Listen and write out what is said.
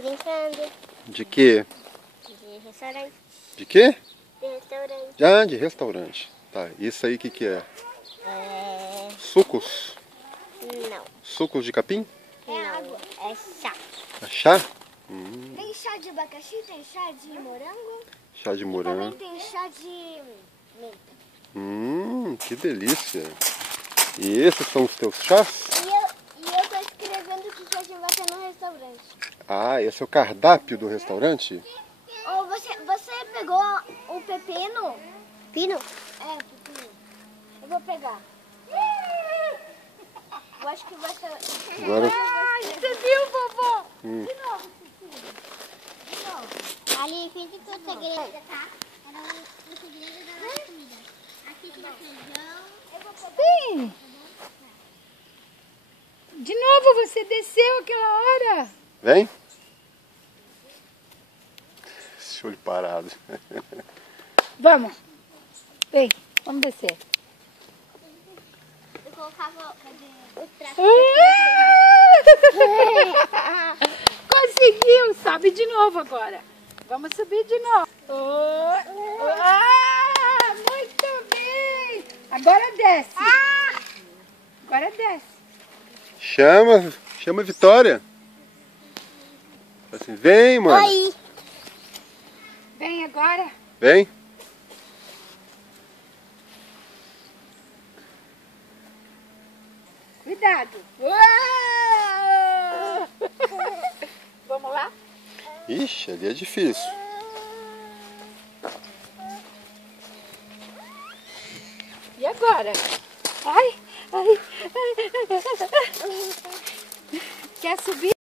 brincando. De quê? De restaurante. De quê? De restaurante. Ah, de restaurante. Tá, isso aí o que é? É... Sucos? Não. Sucos de capim? Não. É chá. É chá? Tem chá de abacaxi, tem chá de morango. Chá de Também morango. tem chá de menta. Que delícia. E esses são os teus chás? E eu tô escrevendo o que a gente vai ter no restaurante. Ah, esse é o cardápio do restaurante? Oh, você pegou o pepino? Pino? É, pepino. Eu vou pegar. Eu acho que vai ser... Agora... Você viu, vovó? De novo, Cecília. De novo. Ali, finge que o segredo, tá? Era o segredo da nossa comida. Aqui tem feijão. Sim. De novo, você desceu aquela hora. Vem. Esse olho parado. Vamos. Vem, vamos descer. Eu colocava os pratos. Conseguiu, sobe de novo agora. Vamos subir de novo. Muito bem. Agora desce. Agora desce. Chama a Vitória. Fala assim, vem, mano. Oi. Vem agora. Vem. Cuidado. Vamos lá? Ixi, ali é difícil. E agora? Ai, ai, ai. Quer subir?